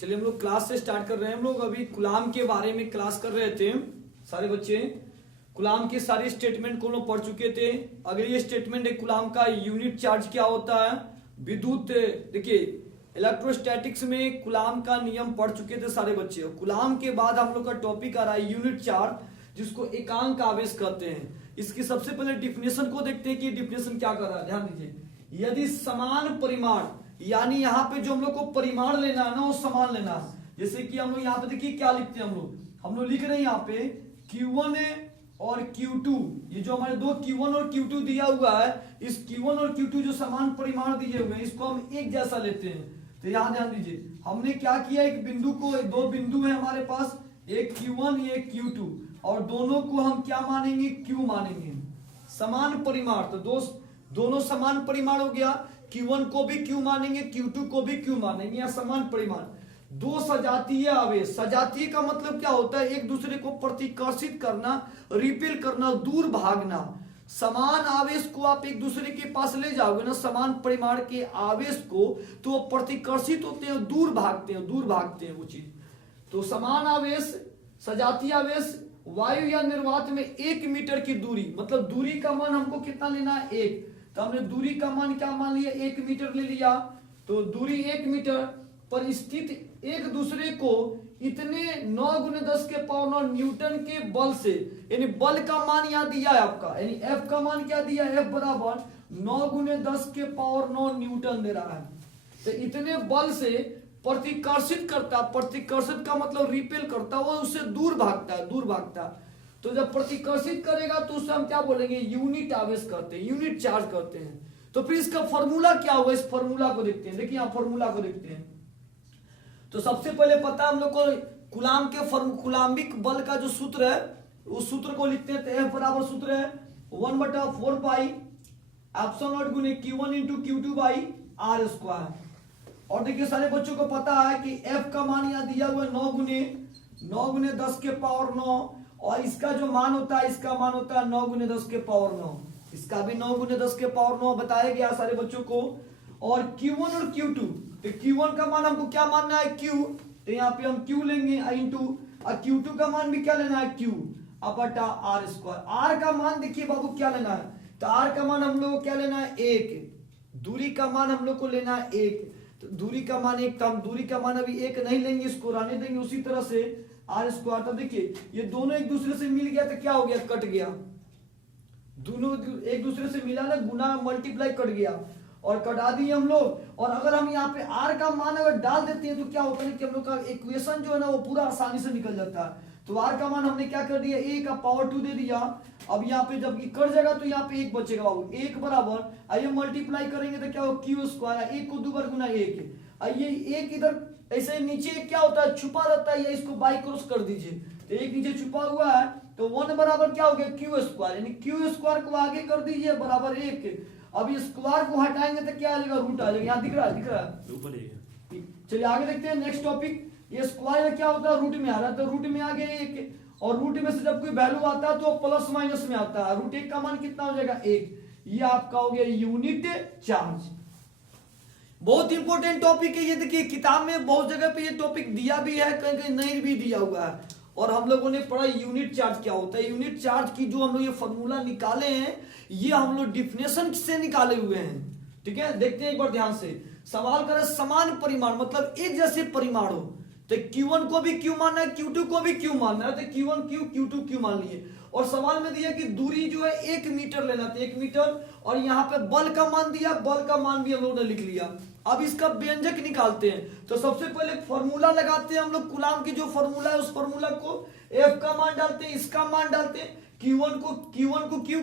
चलिए हम लोग क्लास से स्टार्ट कर रहे हैं। हम लोग अभी कूलाम के बारे में क्लास कर रहे थे। सारे बच्चे कूलाम के सारे स्टेटमेंट को लोग पढ़ चुके थे। अगर ये स्टेटमेंट है कूलाम का यूनिट चार्ज क्या होता है, विद्युत देखिए इलेक्ट्रोस्टैटिक्स में कूलाम का नियम पढ़ चुके थे सारे बच्चे। कूलाम के बाद हम लोग का टॉपिक आ रहा है यूनिट चार्ज, जिसको एकांक आवेश कहते हैं। इसकी सबसे पहले डिफिनेशन को देखते हैं कि डिफिनेशन क्या कर रहा है। ध्यान दीजिए, यदि समान परिमाण, यानी यहाँ पे जो हम लोग को परिमाण लेना है ना वो समान लेना है। जैसे कि हम लोग यहाँ पे देखिए क्या लिखते हैं, हम लोग लिख रहे हैं यहाँ पे Q1 और Q2, ये जो हमारे दो Q1 और Q2 दिया हुआ है, इस Q1 और Q2 जो समान परिमाण दिए हुए हैं इसको हम एक जैसा लेते हैं। तो यहाँ ध्यान दीजिए, हमने क्या किया, एक बिंदु को, दो बिंदु है हमारे पास, एक Q1 एक Q2, और दोनों को हम क्या मानेंगे, Q मानेंगे, समान परिमाण। तो दोनों समान परिमाण हो गया। Q1 को भी Q मानेंगे, Q2 को भी Q मानेंगे, या समान परिमाण। दो सजातीय आवेश, सजातीय का मतलब क्या होता है, एक दूसरे को प्रतिकर्षित करना, रिपेल करना, दूर भागना। समान आवेश को आप एक दूसरे के पास ले जाओगे ना, समान परिमाण के आवेश को, तो वो प्रतिकर्षित होते हैं, दूर भागते हैं वो चीज। तो समान आवेश, सजातीय आवेश, वायु या निर्वात में 1 मीटर की दूरी, मतलब दूरी का मान हमको कितना लेना है, 1। तो हमने दूरी का मान क्या मान लिया, 1 मीटर ले लिया। तो दूरी 1 मीटर पर स्थित एक दूसरे को इतने 9 × 10⁻⁹ न्यूटन के बल से, यानी बल का मान यहाँ दिया है आपका, यानी F का मान क्या दिया है, F बराबर 9 × 10⁻⁹ न्यूटन दे रहा है। तो इतने बल से प्रतिकर्षित करता, प्रतिकर्षित का मतलब रिपेल करता, वो उससे दूर भागता है। तो जब प्रतिकर्षित करेगा तो उससे हम क्या बोलेंगे, यूनिट आवेश करते हैं, यूनिट चार्ज करते हैं। तो फिर इसका फॉर्मूला क्या होगा, इस फॉर्मूला को देखते हैं। देखिए यहाँ फॉर्मूला को देखते हैं। तो सबसे पहले पता है हम लोग को कूलाम के कूलाम्बिक बल का जो सूत्र है, उस सूत्र को लिखते हैं। तो F बराबर सूत्र है 1/4 पाई एप्सिलॉन गुने Q1 × Q2/r²। और देखिए सारे बच्चों को पता है कि F का मान यहाँ दिया हुआ है 9 × 10⁹ और इसका जो मान होता है, इसका मान होता है 9 × 10⁹। इसका भी 9 × 10⁹ बताया गया सारे बच्चों को। और Q1 और Q2, तो Q1 का मान हमको क्या मानना है, Q, तो यहाँ पे हम Q लेंगे इंटू, और Q2 का मान भी क्या लेना है, Q अपटा r²। R का मान देखिए बाबू क्या लेना है, तो R का मान हम लोग को क्या लेना है, 1। दूरी का मान हम लोग को लेना है 1, तो दूरी का मान 1, तो हम दूरी का मान अभी 1 नहीं लेंगे, इसको रहने देंगे उसी तरह से r²। तो देखिए ये दोनों एक दूसरे से मिल गया तो क्या हो गया, कट गया। दोनों एक दूसरे से मिला ना, गुना मल्टीप्लाई कट गया और कटा दिए हम लोग। और अगर हम यहाँ पे r का मान अगर डाल देते हैं तो क्या होता है कि हम लोग का इक्वेशन जो है ना वो पूरा आसानी से निकल जाता है। तो r का मान हमने क्या कर दिया, a⁻² दे दिया। अब यहाँ पे जब कट जाएगा तो यहाँ पे 1 बचेगा बाबू, 1 बराबर, आइए मल्टीप्लाई करेंगे तो क्या होगा, Q², 1 को 2 बार गुना 1। आइए 1 इधर ऐसे नीचे क्या होता है, छुपा रहता है, या इसको बाई क्रॉस कर दीजिए। तो 1 नीचे छुपा हुआ है, तो 1 बराबर क्या हो गया, Q², यानी Q² को आगे कर दीजिए बराबर 1। अब इस स्क्वायर को हटाएंगे तो क्या आ जाएगा, रूट आ जाएगा। यहाँ दिख रहा है। चलिए आगे देखते हैं नेक्स्ट टॉपिक। ये स्क्वायर क्या होता है, रूट में आ रहा है, तो रूट में आ गया 1, और रूट में से जब कोई वैल्यू आता है तो प्लस माइनस में आता है। रूट 1 का मान कितना हो जाएगा, 1। ये आपका हो गया यूनिट चार्ज। बहुत इंपॉर्टेंट टॉपिक है ये। देखिए किताब में बहुत जगह पे ये टॉपिक दिया भी है, कहीं कहीं नहीं भी दिया हुआ है। और हम लोगों ने पढ़ा यूनिट चार्ज क्या होता है। यूनिट चार्ज की जो हम लोग ये फॉर्मूला निकाले हैं, ये हम लोग डिफिनेशन से निकाले हुए हैं। ठीक है, देखते हैं एक बार ध्यान से। सवाल करें समान परिमाण, मतलब एक जैसे परिमाण हो, तो Q1 को भी Q मानना है, Q2 को भी Q मानना है। तो Q1 Q, Q2 Q मान लिए। और सवाल में दिया कि दूरी जो है 1 मीटर लेना, तो 1 मीटर, और यहाँ पे बल का मान दिया, बल का मान भी हम लोगों ने लिख लिया। अब इसका व्यंजक निकालते हैं। तो सबसे पहले फॉर्मूला लगाते हैं हम लोग। कूलाम की जो फॉर्मूला है उस फॉर्मूला को F का मान डालते हैं, इसका मान डालते हैं, Q1 को Q,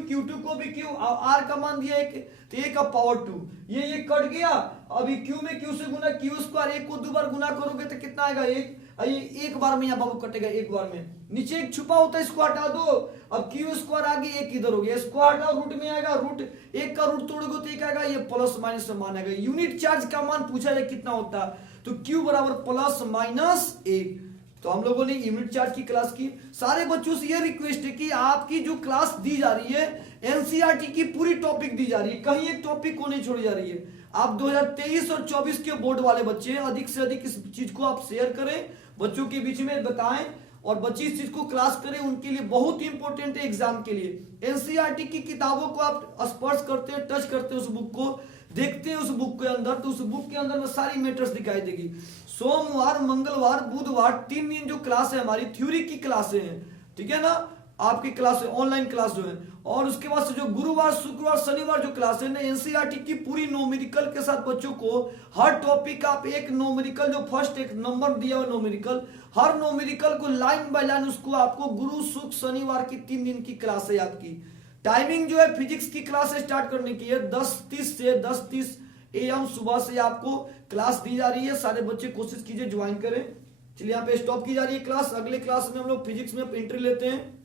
Q2 को भी Q, और R का मान दिया 1, तो 1⁻²। ये कट गया। अभी Q में Q से गुना, Q², 1 को 2 बार गुना करोगे तो कितना आएगा, 1। ये एक बार में यहाँ बाबू कटेगा, एक बार में। नीचे 1 छुपा होता है, इसको हटा दो। अब Q² आगे 1 इधर हो गया, इसको हटाओ, रूट में आएगा, रूट 1 का रूट तोड़ोगे तो 1 आएगा, ये प्लस माइनस में मान आएगा। यूनिट चार्ज का मान पूछा जाए कितना होता है, तो Q बराबर +-1। तो हम लोगों ने यूनिट चार्ज की क्लास की। सारे बच्चों से ये रिक्वेस्ट है कि आपकी जो क्लास दी जा रही है, एनसीईआरटी की पूरी टॉपिक दी जा रही है, कहीं एक टॉपिक को नहीं छोड़ी जा रही है। आप 2023 और 24 के बोर्ड वाले बच्चे हैं, अधिक से अधिक इस चीज को आप शेयर करें, बच्चों के बीच में बताएं और बच्चे इस चीज को क्लास करें, उनके लिए बहुत इंपॉर्टेंट है एग्जाम के लिए। एनसीईआरटी की किताबों को आप स्पर्श करते हैं, टच करते हैं, उस बुक को देखते हैं, उस बुक के अंदर, तो उस बुक के अंदर में सारी मैटर्स दिखाई देगी। सोमवार, मंगलवार, बुधवार 3 दिन जो क्लास है हमारी थ्योरी की क्लासें हैं, ठीक है ना, आपकी क्लास ऑनलाइन क्लास जो है, और उसके बाद से जो गुरुवार, शुक्रवार, शनिवार जो क्लास है ना, एनसीईआरटी की पूरी न्यूमेरिकल के साथ बच्चों को हर टॉपिक का आप एक न्यूमेरिकल जो फर्स्ट एक नंबर दिया हुआ न्यूमेरिकल, हर न्यूमेरिकल को लाइन बाय लाइन उसको आपको गुरु, शुक्र, शनिवार की 3 दिन की क्लास है आपकी। टाइमिंग जो है फिजिक्स की क्लास स्टार्ट करने की है 10:30 से 10:30 AM सुबह से आपको क्लास दी जा रही है। सारे बच्चे कोशिश कीजिए ज्वाइन करें। चलिए यहाँ पे स्टॉप की जा रही है क्लास। अगले क्लास में हम लोग फिजिक्स में एंट्री लेते हैं।